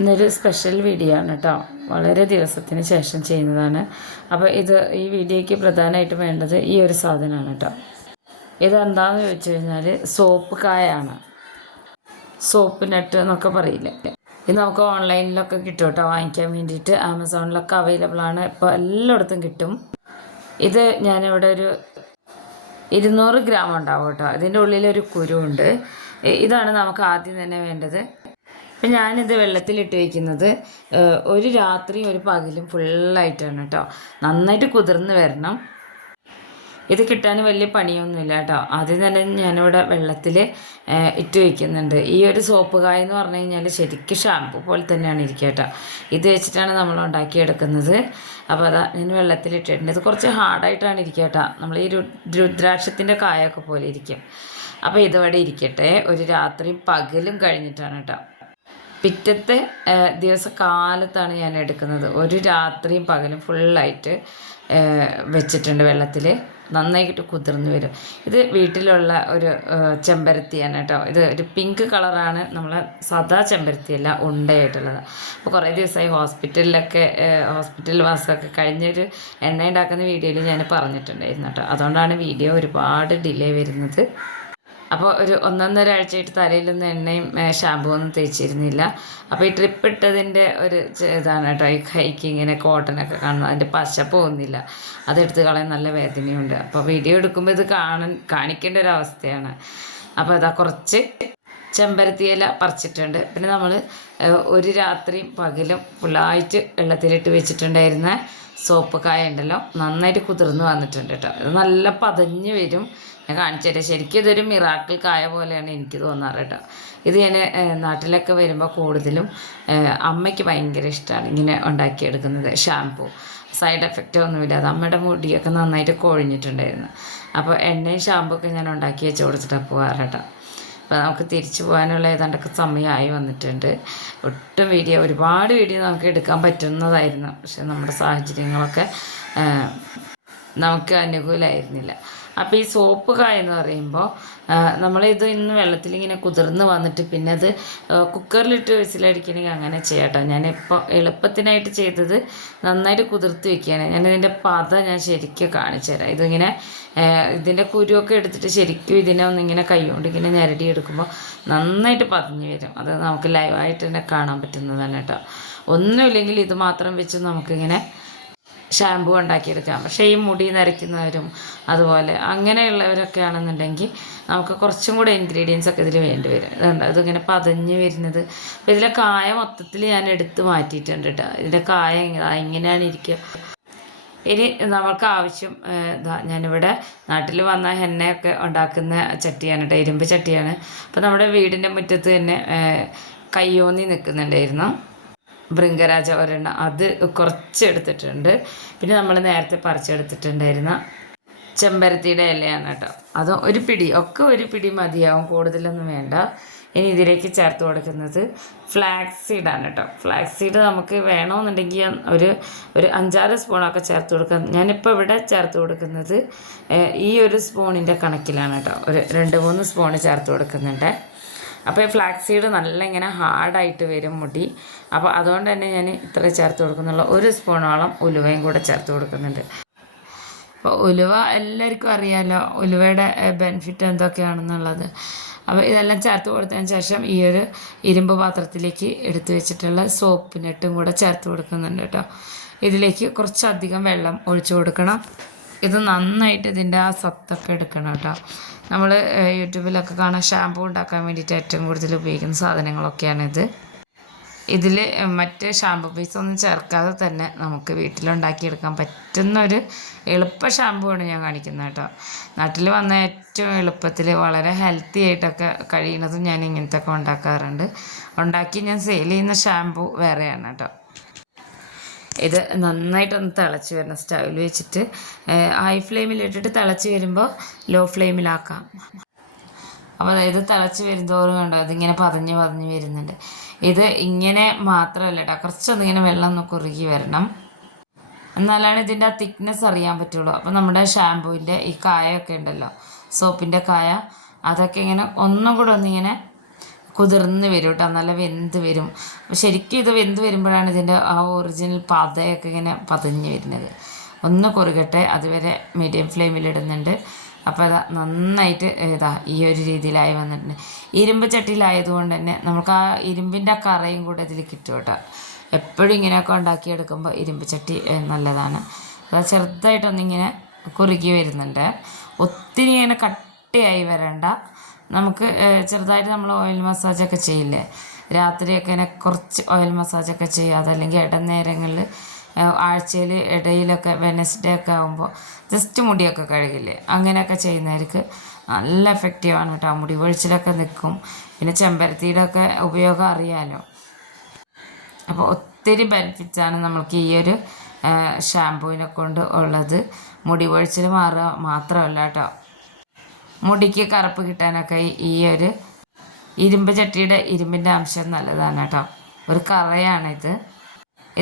ഇന്നൊരു special video ആണ് കേട്ടോ. വളരെ ദിവസത്തിന് ശേഷം ചെയ്യുന്നതാണ്. അപ്പോൾ ഈ വീഡിയോയ്ക്ക് പ്രധാനമായിട്ടും വേണ്ടത് ഈ ഒരു സാധനമാണ് കേട്ടോ. ഇതെന്താണെന്ന് ചോദിച്ചു കഴിഞ്ഞാൽ സോപ്പ് കായാണ്. സോപ്പ് നട്ട് എന്നൊക്കെ പറയില്ല. ഇത് നമുക്ക് ഓൺലൈനിലൊക്കെ കിട്ടും കേട്ടോ, വാങ്ങിക്കാൻ വേണ്ടിയിട്ട്. ആമസോണിലൊക്കെ അവൈലബിൾ ആണ്, ഇപ്പോൾ എല്ലായിടത്തും കിട്ടും. ഇത് ഞാനിവിടെ ഒരു 200 ഗ്രാം ഉണ്ടാവും കേട്ടോ. ഇതിൻ്റെ ഉള്ളിലൊരു കുരുണ്ട്. ഇതാണ് നമുക്ക് ആദ്യം തന്നെ വേണ്ടത്. അപ്പം ഞാനിത് വെള്ളത്തിലിട്ട് വയ്ക്കുന്നത് ഒരു രാത്രിയും ഒരു പകലും ഫുള്ളായിട്ടാണ് കേട്ടോ. നന്നായിട്ട് കുതിർന്ന് വരണം. ഇത് കിട്ടാൻ വലിയ പണിയൊന്നുമില്ല കേട്ടോ. ആദ്യം തന്നെ ഞാനിവിടെ വെള്ളത്തിൽ ഇട്ട് വയ്ക്കുന്നുണ്ട്. ഈ ഒരു സോപ്പ് കായ എന്ന് പറഞ്ഞു കഴിഞ്ഞാൽ ശരിക്കും ഷാമ്പു പോലെ തന്നെയാണ് ഇരിക്കുക കേട്ടോ. ഇത് വെച്ചിട്ടാണ് നമ്മൾ ഉണ്ടാക്കിയെടുക്കുന്നത്. അപ്പോൾ അതാ ഞാൻ വെള്ളത്തിലിട്ടിട്ടുണ്ട്. ഇത് കുറച്ച് ഹാർഡായിട്ടാണ് ഇരിക്കുക കേട്ടോ. നമ്മൾ ഈ രുദ്രാക്ഷത്തിൻ്റെ കായൊക്കെ പോലെ ഇരിക്കും. അപ്പോൾ ഇതുവരെ ഇരിക്കട്ടെ. ഒരു രാത്രിയും പകലും കഴിഞ്ഞിട്ടാണ് കേട്ടോ. പിറ്റത്തെ ദിവസക്കാലത്താണ് ഞാൻ എടുക്കുന്നത്. ഒരു രാത്രിയും പകലും ഫുള്ളായിട്ട് വെച്ചിട്ടുണ്ട് വെള്ളത്തിൽ. നന്നായിട്ട് കുതിർന്ന് വരും. ഇത് വീട്ടിലുള്ള ഒരു ചെമ്പരത്തിയാണ് കേട്ടോ. ഇത് ഒരു പിങ്ക് കളറാണ്. നമ്മളെ സാധാ ചെമ്പരത്തിയല്ല, ഉണ്ടയായിട്ടുള്ളത്. അപ്പോൾ കുറേ ദിവസമായി ഹോസ്പിറ്റൽ വാസമൊക്കെ കഴിഞ്ഞൊരു എണ്ണ ഉണ്ടാക്കുന്ന വീഡിയോയിൽ ഞാൻ പറഞ്ഞിട്ടുണ്ടായിരുന്നു കേട്ടോ. അതുകൊണ്ടാണ് വീഡിയോ ഒരുപാട് ഡിലേ വരുന്നത്. അപ്പോൾ ഒരു 1.5 ആഴ്ചയായിട്ട് തലയിലൊന്നും എണ്ണയും ഷാമ്പൂ ഒന്നും തേച്ചിരുന്നില്ല. അപ്പോൾ ഈ ട്രിപ്പ് ഇട്ടതിൻ്റെ ഒരു ഇതാണ് കേട്ടോ. ഈ കൈക്ക് ഇങ്ങനെ കോട്ടനൊക്കെ കാണുന്നത്, അതിൻ്റെ പശ പോകുന്നില്ല. അതെടുത്ത് കളയാൻ നല്ല വേദനയുണ്ട്. അപ്പോൾ വീഡിയോ എടുക്കുമ്പോൾ ഇത് കാണിക്കേണ്ട ഒരു അവസ്ഥയാണ്. അപ്പോൾ അതാ കുറച്ച് ചെമ്പരത്തിയില പറിച്ചിട്ടുണ്ട്. പിന്നെ നമ്മൾ ഒരു രാത്രിയും പകലും ഫുള്ളായിട്ട് വെള്ളത്തിലിട്ട് വെച്ചിട്ടുണ്ടായിരുന്ന സോപ്പ് കായ ഉണ്ടല്ലോ, നന്നായിട്ട് കുതിർന്ന് വന്നിട്ടുണ്ട് കേട്ടോ. ഇത് നല്ല പതഞ്ഞ് വരും. ഞാൻ കാണിച്ചു തരാം. ശരിക്കും ഇതൊരു മിറാക്കിൾ കായ പോലെയാണ് എനിക്ക് തോന്നാറ് കേട്ടോ. ഇത് ഞാൻ നാട്ടിലൊക്കെ വരുമ്പോൾ കൂടുതലും അമ്മയ്ക്ക് ഭയങ്കര ഇഷ്ടമാണ് ഇങ്ങനെ ഉണ്ടാക്കിയെടുക്കുന്നത്. ഷാമ്പൂ സൈഡ് എഫക്റ്റ് ഒന്നുമില്ല. അത് അമ്മയുടെ മുടിയൊക്കെ നന്നായിട്ട് കൊഴിഞ്ഞിട്ടുണ്ടായിരുന്നു. അപ്പോൾ എണ്ണയും ഷാമ്പൂ ഒക്കെ ഞാൻ ഉണ്ടാക്കി വെച്ച് കൊടുത്തിട്ടാണ് പോകാറ് കേട്ടോ. അപ്പോൾ നമുക്ക് തിരിച്ചു പോകാനുള്ള ഏതാണ്ടൊക്കെ സമയമായി വന്നിട്ടുണ്ട്. ഒരുപാട് വീഡിയോ നമുക്ക് എടുക്കാൻ പറ്റുന്നതായിരുന്നു. പക്ഷെ നമ്മുടെ സാഹചര്യങ്ങളൊക്കെ നമുക്ക് അനുകൂലമായിരുന്നില്ല. അപ്പോൾ ഈ സോപ്പ് കായ എന്ന് പറയുമ്പോൾ നമ്മളിത് ഇന്ന് വെള്ളത്തിൽ ഇങ്ങനെ കുതിർന്ന് വന്നിട്ട് പിന്നെ അത് കുക്കറിലിട്ട് വിസിലടിക്കണമെങ്കിൽ അങ്ങനെ ചെയ്യാം കേട്ടോ. ഞാനിപ്പോൾ എളുപ്പത്തിനായിട്ട് ചെയ്തത് നന്നായിട്ട് കുതിർത്ത് വയ്ക്കുകയാണ്. ഞാനിതിൻ്റെ ഞാൻ ശരിക്കും കാണിച്ചു തരാം. ഇതിൻ്റെ കുരുവൊക്കെ എടുത്തിട്ട് ശരിക്കും ഇതിനെ ഒന്നിങ്ങനെ കൈകൊണ്ട് ഇങ്ങനെ ഞെരടിയെടുക്കുമ്പോൾ നന്നായിട്ട് പതിഞ്ഞ് വരും. അത് നമുക്ക് ലൈവായിട്ട് തന്നെ കാണാൻ പറ്റുന്നതാണ് കേട്ടോ. ഒന്നുമില്ലെങ്കിൽ ഇത് മാത്രം വെച്ച് നമുക്കിങ്ങനെ ഷാമ്പൂ ഉണ്ടാക്കിയെടുക്കാം. പക്ഷേ ഈ മുടി നരയ്ക്കുന്നവരും അതുപോലെ അങ്ങനെയുള്ളവരൊക്കെ ആണെന്നുണ്ടെങ്കിൽ നമുക്ക് കുറച്ചും കൂടെ ഇൻഗ്രീഡിയൻസ് ഒക്കെ ഇതിൽ വേണ്ടി വരും. ഇതുണ്ട് ഇതിങ്ങനെ പതഞ്ഞ് വരുന്നത്. അപ്പോൾ ഇതിലെ കായ മൊത്തത്തിൽ ഞാൻ എടുത്ത് മാറ്റിയിട്ടുണ്ട് കേട്ടോ. ഇതിൻ്റെ കായ ഇങ്ങനെയാണ് ഇരിക്കുക. ഇനി നമ്മൾക്ക് ആവശ്യം ഞാനിവിടെ നാട്ടിൽ വന്ന എണ്ണയൊക്കെ ഉണ്ടാക്കുന്ന ചട്ടിയാണ് കേട്ടോ. ഇരുമ്പ് ചട്ടിയാണ്. അപ്പോൾ നമ്മുടെ വീടിൻ്റെ മുറ്റത്ത് തന്നെ കയ്യോന്നി നിൽക്കുന്നുണ്ടായിരുന്നു ഭൃംഗരാജ ഒരെണ്ണം. അത് കുറച്ച് എടുത്തിട്ടുണ്ട്. പിന്നെ നമ്മൾ നേരത്തെ പറിച്ചെടുത്തിട്ടുണ്ടായിരുന്ന ചെമ്പരത്തിയുടെ ഇലയാണ് കേട്ടോ. അത് ഒരു പിടി മതിയാവും, കൂടുതലൊന്നും വേണ്ട. ഇനി ഇതിലേക്ക് ചേർത്ത് കൊടുക്കുന്നത് ഫ്ലാക്സ് സീഡാണ് കേട്ടോ. ഫ്ലാക്സ് സീഡ് നമുക്ക് വേണമെന്നുണ്ടെങ്കിൽ ഒരു 5-6 സ്പൂണൊക്കെ ചേർത്ത് കൊടുക്കാം. ഞാനിപ്പോൾ ഇവിടെ ചേർത്ത് കൊടുക്കുന്നത് ഈ ഒരു സ്പൂണിൻ്റെ കണക്കിലാണ് കേട്ടോ. ഒരു 2-3 സ്പൂണ് ചേർത്ത് കൊടുക്കുന്നുണ്ട്. അപ്പോൾ ഈ ഫ്ലാക്സ് സീഡ് നല്ല ഇങ്ങനെ ഹാർഡായിട്ട് വരും മുടി. അപ്പോൾ അതുകൊണ്ട് തന്നെ ഞാൻ ഇത്ര ചേർത്ത് കൊടുക്കുന്നുള്ള 1 സ്പൂണോളം ഉലുവയും കൂടെ ചേർത്ത് കൊടുക്കുന്നുണ്ട്. അപ്പോൾ ഉലുവ എല്ലാവർക്കും അറിയാമല്ലോ, ഉലുവയുടെ ബെനിഫിറ്റ് എന്തൊക്കെയാണെന്നുള്ളത്. അപ്പോൾ ഇതെല്ലാം ചേർത്ത് കൊടുത്തതിന് ശേഷം ഈ ഒരു ഇരുമ്പ് പാത്രത്തിലേക്ക് എടുത്തു വെച്ചിട്ടുള്ള സോപ്പിനിട്ടും കൂടെ ചേർത്ത് കൊടുക്കുന്നുണ്ട് കേട്ടോ. ഇതിലേക്ക് കുറച്ചധികം വെള്ളം ഒഴിച്ചു കൊടുക്കണം. ഇത് നന്നായിട്ട് ഇതിൻ്റെ ആ സത്തൊക്കെ എടുക്കണം കേട്ടോ. നമ്മൾ യൂട്യൂബിലൊക്കെ കാണാൻ ഷാമ്പൂ ഉണ്ടാക്കാൻ വേണ്ടിയിട്ട് ഏറ്റവും കൂടുതൽ ഉപയോഗിക്കുന്ന സാധനങ്ങളൊക്കെയാണിത്. ഇതിൽ മറ്റ് ഷാമ്പൂ പീസൊന്നും ചേർക്കാതെ തന്നെ നമുക്ക് വീട്ടിലുണ്ടാക്കിയെടുക്കാൻ പറ്റുന്ന ഒരു എളുപ്പ ഷാമ്പൂ ആണ് ഞാൻ കാണിക്കുന്നത് കേട്ടോ. നാട്ടിൽ വന്ന ഏറ്റവും എളുപ്പത്തിൽ വളരെ ഹെൽത്തി ആയിട്ടൊക്കെ കഴിയുന്നതും ഞാൻ ഇങ്ങനത്തെ ഒക്കെ ഉണ്ടാക്കാറുണ്ട്. ഉണ്ടാക്കി ഞാൻ സെയിൽ ചെയ്യുന്ന ഷാമ്പൂ വേറെയാണ് കേട്ടോ. ഇത് നന്നായിട്ടൊന്ന് തിളച്ച് വരണം. സ്റ്റൗവിൽ വെച്ചിട്ട് ഹൈ ഫ്ലെയിമിലിട്ടിട്ട് തിളച്ച് വരുമ്പോൾ ലോ ഫ്ലെയിമിലാക്കാം. അപ്പോൾ അതായത് തിളച്ച് വരുന്നതോറും കണ്ടോ അതിങ്ങനെ പതഞ്ഞ് വരുന്നുണ്ട്. ഇത് ഇങ്ങനെ മാത്രമല്ല കേട്ടോ, കുറച്ചൊന്നിങ്ങനെ വെള്ളം ഒന്ന് കുറുകി വരണം. എന്നാലാണ് ഇതിൻ്റെ ആ തിക്നെസ് അറിയാൻ പറ്റുള്ളൂ. അപ്പോൾ നമ്മുടെ ഷാമ്പൂവിൻ്റെ ഈ കായൊക്കെ ഉണ്ടല്ലോ, സോപ്പിൻ്റെ കായ, അതൊക്കെ ഇങ്ങനെ ഒന്നും കൂടെ ഒന്നിങ്ങനെ കുതിർന്ന് വരും കേട്ടോ, നല്ല വെന്ത് വരും. അപ്പോൾ ശരിക്കും ഇത് വെന്ത് വരുമ്പോഴാണ് ഇതിൻ്റെ ആ ഒറിജിനൽ പതയൊക്കെ ഇങ്ങനെ പതഞ്ഞ് വരുന്നത്. ഒന്ന് കുറുകട്ടെ, അതുവരെ മീഡിയം ഫ്ലെയിമിൽ ഇടുന്നുണ്ട്. അപ്പോൾ അതാ നന്നായിട്ട് ഈ ഒരു രീതിയിലായി വന്നിട്ടുണ്ട്. ഇരുമ്പ് ചട്ടിയിലായതുകൊണ്ട് തന്നെ നമുക്ക് ആ ഇരുമ്പിൻ്റെ ആ കറയും കൂടെ ഇതിൽ കിട്ടും കേട്ടോ. എപ്പോഴും ഇങ്ങനെയൊക്കെ ഉണ്ടാക്കിയെടുക്കുമ്പോൾ ഇരുമ്പ് ചട്ടി നല്ലതാണ്. അപ്പോൾ ചെറുതായിട്ടൊന്നിങ്ങനെ കുറുകി വരുന്നുണ്ട്. ഒത്തിരി ഇങ്ങനെ കട്ടിയായി വരണ്ട. നമുക്ക് ചെറുതായിട്ട് നമ്മൾ ഓയിൽ മസാജൊക്കെ ചെയ്യില്ലേ, രാത്രിയൊക്കെ ഇങ്ങനെ കുറച്ച് ഓയിൽ മസാജൊക്കെ ചെയ്യുക. അതല്ലെങ്കിൽ ഇടനേരങ്ങളിൽ ആഴ്ചയിൽ ഇടയിലൊക്കെ വെനസ്ഡേ ഒക്കെ ആകുമ്പോൾ ജസ്റ്റ് മുടിയൊക്കെ കഴുകില്ലേ, അങ്ങനെയൊക്കെ ചെയ്യുന്നവർക്ക് നല്ല എഫക്റ്റീവാണ് കേട്ടോ. മുടി കൊഴിച്ചിലൊക്കെ നിൽക്കും. പിന്നെ ചെമ്പരത്തിയുടെ ഒക്കെ ഉപയോഗം അറിയാമല്ലോ. അപ്പോൾ ഒത്തിരി ബെനിഫിറ്റ്സാണ് നമ്മൾക്ക് ഈ ഒരു ഷാമ്പൂവിനെ കൊണ്ട് ഉള്ളത്. മുടി കൊഴിച്ചിൽ മാറുക മാത്രമല്ല കേട്ടോ, മുടിക്ക് കറുപ്പ് കിട്ടാനൊക്കെ ഈ ഒരു ഇരുമ്പ് ചട്ടിയുടെ ഇരുമ്പിൻ്റെ അംശം നല്ലതാണ് കേട്ടോ. ഒരു കറയാണിത്.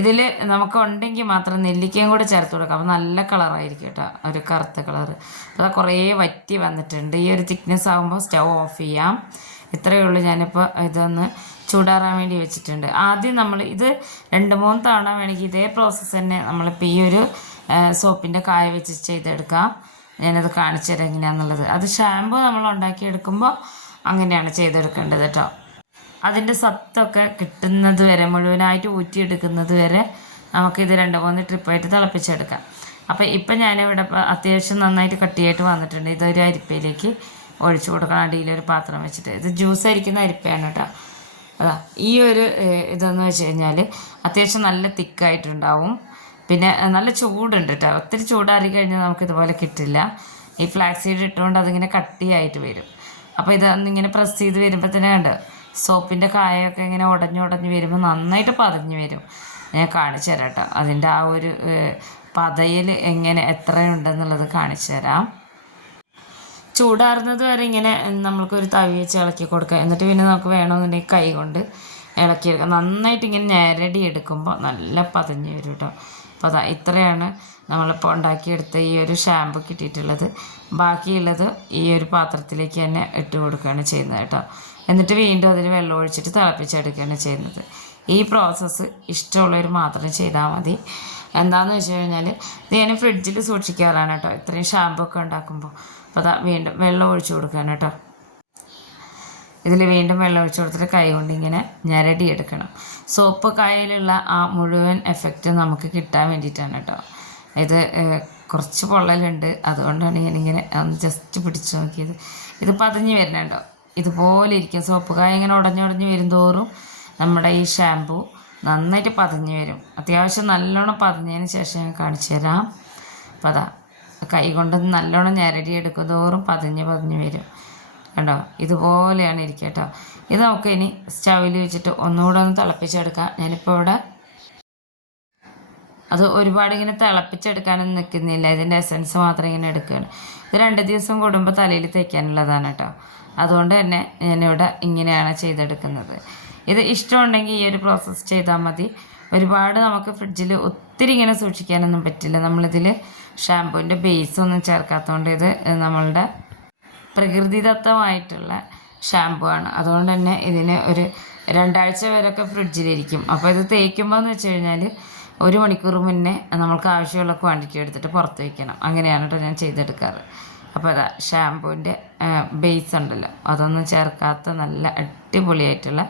ഇതിൽ നമുക്ക് ഉണ്ടെങ്കിൽ മാത്രം നെല്ലിക്കയും കൂടെ ചേർത്ത് കൊടുക്കാം. അപ്പോൾ നല്ല കളറായിരിക്കും കേട്ടോ, ഒരു കറുത്ത കളറ്. അപ്പോൾ കുറേ വറ്റി വന്നിട്ടുണ്ട്. ഈ ഒരു തിക്നെസ് ആകുമ്പോൾ സ്റ്റൗ ഓഫ് ചെയ്യാം. ഇത്രയേ ഉള്ളൂ. ഞാനിപ്പോൾ ഇതൊന്ന് ചൂടാറാൻ വേണ്ടി വെച്ചിട്ടുണ്ട്. ആദ്യം നമ്മൾ ഇത് 2-3 തവണ വേണമെങ്കിൽ ഇതേ പ്രോസസ്സ് തന്നെ നമ്മളിപ്പോൾ ഈ ഒരു സോപ്പിൻ്റെ കായ വെച്ച് ചെയ്തെടുക്കാം. ഞാനത് കാണിച്ചു തരാം എങ്ങനെയാണെന്നുള്ളത്. അത് ഷാമ്പു നമ്മൾ ഉണ്ടാക്കിയെടുക്കുമ്പോൾ അങ്ങനെയാണ് ചെയ്തെടുക്കേണ്ടത് കേട്ടോ. അതിൻ്റെ സത്തൊക്കെ കിട്ടുന്നത് വരെ, മുഴുവനായിട്ട് ഊറ്റിയെടുക്കുന്നത് വരെ നമുക്കിത് 2-3 ട്രിപ്പായിട്ട് തിളപ്പിച്ചെടുക്കാം. അപ്പോൾ ഇപ്പം ഞാനിവിടെ അത്യാവശ്യം നന്നായിട്ട് കട്ടിയായിട്ട് വന്നിട്ടുണ്ട്. ഇതൊരു അരിപ്പയിലേക്ക് ഒഴിച്ചു കൊടുക്കണം. അടിയിലൊരു പാത്രം വെച്ചിട്ട്. ഇത് ജ്യൂസ് അരിക്കുന്ന അരിപ്പയാണ് കേട്ടോ. അതാ ഈ ഒരു ഇതെന്ന് വെച്ച് കഴിഞ്ഞാൽ അത്യാവശ്യം നല്ല തിക്കായിട്ടുണ്ടാവും. പിന്നെ നല്ല ചൂടുണ്ട് കേട്ടോ. ഒത്തിരി ചൂടാറി കഴിഞ്ഞാൽ നമുക്കിതുപോലെ കിട്ടില്ല. ഈ ഫ്ലാക്സ് സീഡ് ഇട്ടുകൊണ്ട് അതിങ്ങനെ കട്ടിയായിട്ട് വരും. അപ്പോൾ ഇതൊന്നിങ്ങനെ പ്രസ് ചെയ്ത് വരുമ്പോൾ തന്നെ ഉണ്ട് സോപ്പിൻ്റെ കായൊക്കെ ഇങ്ങനെ ഉടഞ്ഞുടഞ്ഞ് വരുമ്പോൾ നന്നായിട്ട് പതഞ്ഞ് വരും. ഞാൻ കാണിച്ചു തരാം കേട്ടോ. അതിൻ്റെ ആ ഒരു പതയിൽ എങ്ങനെ എത്രയുണ്ടെന്നുള്ളത് കാണിച്ചു തരാം. ചൂടാറുന്നത് വരെ ഇങ്ങനെ നമ്മൾക്കൊരു തവി വെച്ച് ഇളക്കി കൊടുക്കുക. എന്നിട്ട് പിന്നെ നമുക്ക് വേണമെന്നുണ്ടെങ്കിൽ കൈ കൊണ്ട് ഇളക്കിയെടുക്കാം. നന്നായിട്ട് ഇങ്ങനെ ഞെരടി എടുക്കുമ്പോൾ നല്ല പതഞ്ഞ് വരും കേട്ടോ. അപ്പോൾ അതാ ഇത്രയാണ് നമ്മളിപ്പോൾ ഉണ്ടാക്കിയെടുത്ത ഈ ഒരു ഷാമ്പു കിട്ടിയിട്ടുള്ളത്. ബാക്കിയുള്ളത് ഈ ഒരു പാത്രത്തിലേക്ക് തന്നെ ഇട്ട് കൊടുക്കുകയാണ് ചെയ്യുന്നത് കേട്ടോ. എന്നിട്ട് വീണ്ടും അതിൽ വെള്ളം ഒഴിച്ചിട്ട് തിളപ്പിച്ചെടുക്കുകയാണ് ചെയ്യുന്നത്. ഈ പ്രോസസ്സ് ഇഷ്ടമുള്ളവർ മാത്രം ചെയ്താൽ മതി. എന്താണെന്ന് വെച്ച് കഴിഞ്ഞാൽ ഇത് ഞാൻ ഫ്രിഡ്ജിൽ സൂക്ഷിക്കാറാണ് കേട്ടോ, ഇത്രയും ഷാമ്പു ഒക്കെ ഉണ്ടാക്കുമ്പോൾ. അപ്പോൾ അതാ വീണ്ടും വെള്ളം ഒഴിച്ചു കൊടുക്കുകയാണ് കേട്ടോ. ഇതിൽ വീണ്ടും വെള്ളം ഒഴിച്ചു കൊടുത്തിട്ട് കൈ കൊണ്ട് ഇങ്ങനെ ഞെരടി എടുക്കണം. സോപ്പ് കായയിലുള്ള ആ മുഴുവൻ എഫക്റ്റ് നമുക്ക് കിട്ടാൻ വേണ്ടിയിട്ടാണ് കേട്ടോ. ഇത് കുറച്ച് പൊള്ളലുണ്ട്, അതുകൊണ്ടാണ് ഞാനിങ്ങനെ ഒന്ന് ജസ്റ്റ് പിടിച്ചു നോക്കിയത്. ഇത് പതഞ്ഞ് വരുന്നുണ്ടോ, ഇതുപോലെ ഇരിക്കും. സോപ്പ് കായ ഇങ്ങനെ ഉടഞ്ഞുടഞ്ഞ് വരും തോറും നമ്മുടെ ഈ ഷാമ്പു നന്നായിട്ട് പതഞ്ഞ് വരും. അത്യാവശ്യം നല്ലോണം പതഞ്ഞതിന് ശേഷം ഞാൻ കാണിച്ചു തരാം. അപ്പോൾ അതാ കൈ കൊണ്ട് നല്ലോണം ഞെരടി എടുക്കും തോറും പതഞ്ഞ് വരും കണ്ടോ. ഇതുപോലെയാണ് ഇരിക്കുക കേട്ടോ. ഇത് നമുക്ക് ഇനി സ്റ്റൗവിൽ വെച്ചിട്ട് ഒന്നുകൂടെ ഒന്ന് തിളപ്പിച്ചെടുക്കാം. ഞാനിപ്പോൾ ഇവിടെ അത് ഒരുപാട് ഇങ്ങനെ തിളപ്പിച്ചെടുക്കാനൊന്നും നിൽക്കുന്നില്ല. ഇതിൻ്റെ എസൻസ് മാത്രം ഇങ്ങനെ എടുക്കുകയാണ്. ഇത് 2 ദിവസം കൂടുമ്പോൾ തലയിൽ തേക്കാനുള്ളതാണ് കേട്ടോ. അതുകൊണ്ട് തന്നെ ഞാനിവിടെ ഇങ്ങനെയാണ് ചെയ്തെടുക്കുന്നത്. ഇത് ഇഷ്ടമുണ്ടെങ്കിൽ ഈ ഒരു പ്രോസസ്സ് ചെയ്താൽ മതി. ഒരുപാട് നമുക്ക് ഫ്രിഡ്ജിൽ ഒത്തിരി ഇങ്ങനെ സൂക്ഷിക്കാനൊന്നും പറ്റില്ല. നമ്മളിതിൽ ഷാമ്പൂവിൻ്റെ ബേസൊന്നും ചേർക്കാത്തതുകൊണ്ട് ഇത് നമ്മളുടെ പ്രകൃതിദത്തമായിട്ടുള്ള ഷാമ്പു ആണ്. അതുകൊണ്ട് തന്നെ ഇതിന് ഒരു 2 ആഴ്ച വരെയൊക്കെ ഫ്രിഡ്ജിലിരിക്കും. അപ്പോൾ ഇത് തേക്കുമ്പോൾ എന്ന് വെച്ച് കഴിഞ്ഞാൽ 1 മണിക്കൂർ മുന്നേ നമ്മൾക്ക് ആവശ്യമുള്ള ക്വാണ്ടിറ്റി എടുത്തിട്ട് പുറത്ത് വയ്ക്കണം. അങ്ങനെയാണ് കേട്ടോ ഞാൻ ചെയ്തെടുക്കാറ്. അപ്പോൾ അതാ ഷാമ്പൂവിൻ്റെ ബേസ് ഉണ്ടല്ലോ, അതൊന്നും ചേർക്കാത്ത നല്ല അടിപൊളിയായിട്ടുള്ള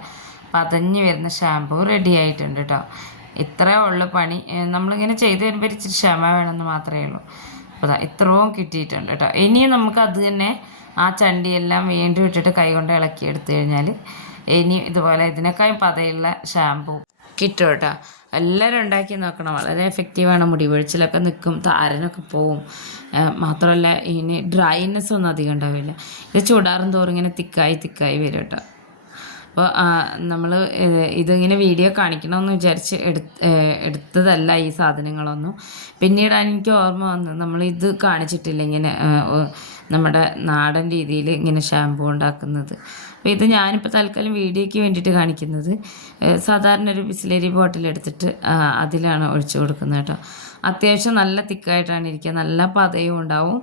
പതഞ്ഞ് വരുന്ന ഷാമ്പൂ റെഡി ആയിട്ടുണ്ട് കേട്ടോ. ഇത്രയേ ഉള്ളൂ പണി. നമ്മളിങ്ങനെ ചെയ്ത് വരുമ്പോൾ ഇച്ചിരി ക്ഷമ വേണമെന്ന് മാത്രമേ ഉള്ളൂ. അപ്പോൾ അതാ ഇത്രയും കിട്ടിയിട്ടുണ്ട് കേട്ടോ. ഇനിയും നമുക്ക് അത് തന്നെ ആ ചണ്ടിയെല്ലാം വീണ്ടും ഇട്ടിട്ട് കൈ കൊണ്ട് ഇളക്കി എടുത്തു കഴിഞ്ഞാൽ ഇനി ഇതുപോലെ ഇതിനേക്കാളും പതയുള്ള ഷാമ്പൂ കിട്ടും കേട്ടോ. എല്ലാവരും ഉണ്ടാക്കി നോക്കണം. വളരെ എഫക്റ്റീവാണ്. മുടി കൊഴിച്ചിലൊക്കെ നിൽക്കും, താരനൊക്കെ പോവും. മാത്രമല്ല ഇനി ഡ്രൈനെസ് ഒന്നും അധികം ഉണ്ടാവില്ല. ഇത് ചൂടാറും തോറും ഇങ്ങനെ തിക്കായി വരും കേട്ടോ. അപ്പോൾ നമ്മൾ ഇതിങ്ങനെ വീഡിയോ കാണിക്കണമെന്ന് വിചാരിച്ച് എടുത്തതല്ല ഈ സാധനങ്ങളൊന്നും. പിന്നീടാണ് എനിക്ക് ഓർമ്മ വന്നത്, നമ്മളിത് കാണിച്ചിട്ടില്ല ഇങ്ങനെ നമ്മുടെ നാടൻ രീതിയിൽ ഇങ്ങനെ ഷാമ്പൂ ഉണ്ടാക്കുന്നത്. അപ്പോൾ ഇത് ഞാനിപ്പോൾ തൽക്കാലം വീഡിയോയ്ക്ക് വേണ്ടിയിട്ട് കാണിക്കുന്നത്. സാധാരണ ഒരു ബിസ്ലറി ബോട്ടിൽ എടുത്തിട്ട് അതിലാണ് ഒഴിച്ചു കൊടുക്കുന്നത് കേട്ടോ. അത്യാവശ്യം നല്ല തിക്കായിട്ടാണ് ഇരിക്കുക, നല്ല പതയും ഉണ്ടാവും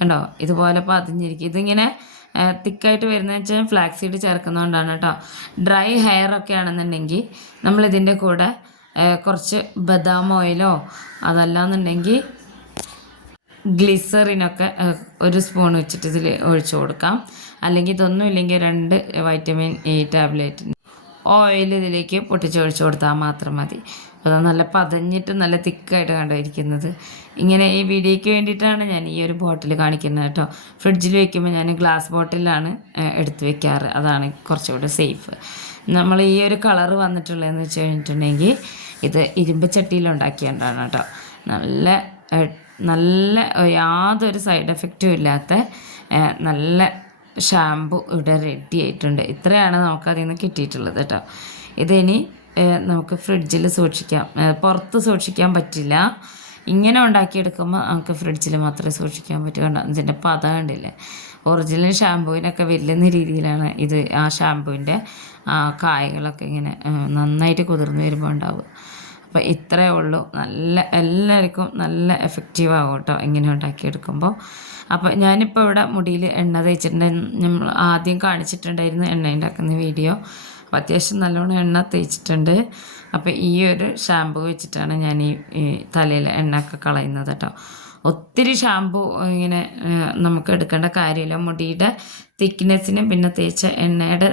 കണ്ടോ. ഇതുപോലെ പതിഞ്ഞിരിക്കും. ഇതിങ്ങനെ തിക്കായിട്ട് വരുന്നതെന്ന് വെച്ചാൽ ഫ്ലാക്സ് സീഡ് ചേർക്കുന്നതുകൊണ്ടാണ് കേട്ടോ. ഡ്രൈ ഹെയർ ഒക്കെ ആണെന്നുണ്ടെങ്കിൽ നമ്മളിതിൻ്റെ കൂടെ കുറച്ച് ബദാം ഓയിലോ അതല്ലാന്നുണ്ടെങ്കിൽ ഗ്ലിസറിനൊക്കെ 1 സ്പൂൺ വെച്ചിട്ട് ഇതിൽ ഒഴിച്ചു കൊടുക്കാം. അല്ലെങ്കിൽ ഇതൊന്നും ഇല്ലെങ്കിൽ 2 വൈറ്റമിൻ ഇ ടാബ്ലറ്റ് ഓയിൽ ഇതിലേക്ക് പൊട്ടിച്ചൊഴിച്ചു കൊടുത്താൽ മാത്രം മതി. അപ്പോൾ അത് നല്ല പതഞ്ഞിട്ട് നല്ല തിക്കായിട്ട് കണ്ടിരിക്കുന്നത്. ഇങ്ങനെ ഈ വീഡിയോയ്ക്ക് വേണ്ടിയിട്ടാണ് ഞാൻ ഈ ഒരു ബോട്ടിൽ കാണിക്കുന്നത് കേട്ടോ. ഫ്രിഡ്ജിൽ വയ്ക്കുമ്പോൾ ഞാൻ ഗ്ലാസ് ബോട്ടിലാണ് എടുത്ത് വെക്കാറ്. അതാണ് കുറച്ചുകൂടെ സേഫ്. നമ്മൾ ഈ ഒരു കളർ വന്നിട്ടുള്ളതെന്ന് വെച്ച് കഴിഞ്ഞിട്ടുണ്ടെങ്കിൽ ഇത് ഇരുമ്പ് ചട്ടിയിലുണ്ടാക്കിയതാണ് കേട്ടോ. നല്ല യാതൊരു സൈഡ് എഫക്റ്റും ഇല്ലാത്ത നല്ല ഷാമ്പു ഇവിടെ റെഡി ആയിട്ടുണ്ട്. ഇത്രയാണ് നമുക്കതിൽ നിന്ന് കിട്ടിയിട്ടുള്ളത് കേട്ടോ. ഇതിനി നമുക്ക് ഫ്രിഡ്ജിൽ സൂക്ഷിക്കാം, പുറത്ത് സൂക്ഷിക്കാൻ പറ്റില്ല. ഇങ്ങനെ ഉണ്ടാക്കിയെടുക്കുമ്പോൾ നമുക്ക് ഫ്രിഡ്ജിൽ മാത്രമേ സൂക്ഷിക്കാൻ പറ്റൂ. കണ്ടോ ഇതിൻ്റെ പത കണ്ടില്ലേ. ഒറിജിനൽ ഷാമ്പുവിനൊക്കെ വെല്ലുന്ന രീതിയിലാണ് ഇത് ആ ഷാമ്പുവിൻ്റെ കായകളൊക്കെ ഇങ്ങനെ നന്നായിട്ട് കുതിർന്ന് വരുമ്പോൾ ഉണ്ടാവുക. അപ്പോൾ ഇത്രയേ ഉള്ളൂ. എല്ലാവർക്കും നല്ല എഫക്റ്റീവ് ആകും കേട്ടോ ഇങ്ങനെ ഉണ്ടാക്കിയെടുക്കുമ്പോൾ. അപ്പോൾ ഞാനിപ്പോൾ ഇവിടെ മുടിയിൽ എണ്ണ തേച്ചിട്ടുണ്ട്. നമ്മൾ ആദ്യം കാണിച്ചിട്ടുണ്ടായിരുന്നു എണ്ണ ഉണ്ടാക്കുന്ന വീഡിയോ. അപ്പോൾ അത്യാവശ്യം നല്ലോണം എണ്ണ തേച്ചിട്ടുണ്ട്. അപ്പോൾ ഈ ഒരു ഷാമ്പു വെച്ചിട്ടാണ് ഞാൻ ഈ തലയിൽ എണ്ണയൊക്കെ കളയുന്നത് കേട്ടോ. ഒത്തിരി ഷാമ്പു ഇങ്ങനെ നമുക്ക് എടുക്കേണ്ട കാര്യമില്ല. മുടിയുടെ തിക്നെസ്സിനും പിന്നെ തേച്ച എണ്ണയുടെ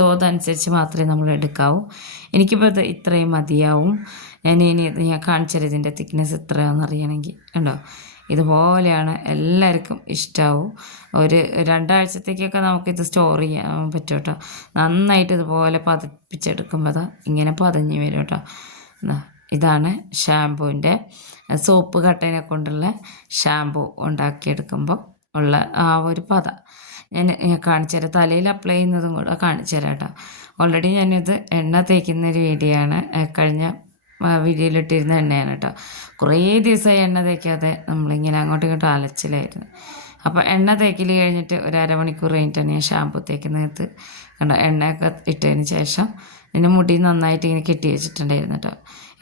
തോതനുസരിച്ച് മാത്രമേ നമ്മൾ എടുക്കാവൂ. എനിക്കിപ്പോൾ ഇത് ഇത്രയും മതിയാവും. ഞാൻ കാണിച്ചത് ഇതിൻ്റെ തിക്നെസ് എത്രയാണെന്ന് അറിയണമെങ്കിൽ. കണ്ടോ ഇതുപോലെയാണ്. എല്ലാവർക്കും ഇഷ്ടമാവും. ഒരു 2 ആഴ്ചത്തേക്കൊക്കെ നമുക്കിത് സ്റ്റോർ ചെയ്യാൻ പറ്റും കേട്ടോ. നന്നായിട്ട് ഇതുപോലെ പതിപ്പിച്ചെടുക്കുമ്പോൾ ഇങ്ങനെ പതഞ്ഞ് വരും കേട്ടോ. ഇതാണ് ഷാമ്പുവിൻ്റെ സോപ്പ് കട്ടനെ കൊണ്ടുള്ള ഷാമ്പു ഉണ്ടാക്കിയെടുക്കുമ്പോൾ ഉള്ള ആ ഒരു പത ഞാൻ കാണിച്ചു തരാം. തലയിൽ അപ്ലൈ ചെയ്യുന്നതും കൂടെ കാണിച്ചു തരാം കേട്ടോ. ഓൾറെഡി ഞാനിത് എണ്ണ തേക്കുന്ന ഒരു വീഡിയോ ആണ്, കഴിഞ്ഞ വീഡിയോയിലിട്ടിരുന്ന എണ്ണയാണ് കേട്ടോ. കുറേ ദിവസമായി എണ്ണ തേക്കാതെ നമ്മളിങ്ങനെ അങ്ങോട്ടും ഇങ്ങോട്ടും അലച്ചിലായിരുന്നു. അപ്പോൾ എണ്ണ തേക്കൽ കഴിഞ്ഞിട്ട് ഒരു അരമണിക്കൂർ കഴിഞ്ഞിട്ടാണ് ഞാൻ ഷാമ്പു തേക്കുന്നത്. കണ്ടോ എണ്ണയൊക്കെ ഇട്ടതിന് ശേഷം ഇതിൻ്റെ മുടി നന്നായിട്ട് ഇങ്ങനെ കെട്ടി വെച്ചിട്ടുണ്ടായിരുന്നു കേട്ടോ.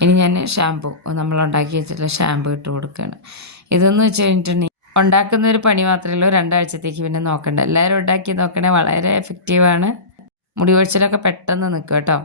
ഇനി ഞാൻ ഷാമ്പു നമ്മളുണ്ടാക്കി വെച്ചിട്ടുള്ള ഷാമ്പു ഇട്ട് കൊടുക്കുകയാണ്. ഇതെന്ന് വെച്ച് കഴിഞ്ഞിട്ടുണ്ടെങ്കിൽ ഉണ്ടാക്കുന്ന ഒരു പണി മാത്രമേ ഉള്ളൂ. 2 ആഴ്ചത്തേക്ക് പിന്നെ നോക്കണ്ട. എല്ലാവരും ഉണ്ടാക്കി നോക്കണേ, വളരെ എഫക്റ്റീവാണ്. മുടി കൊഴിച്ചിലൊക്കെ പെട്ടെന്ന് നിൽക്കും കേട്ടോ.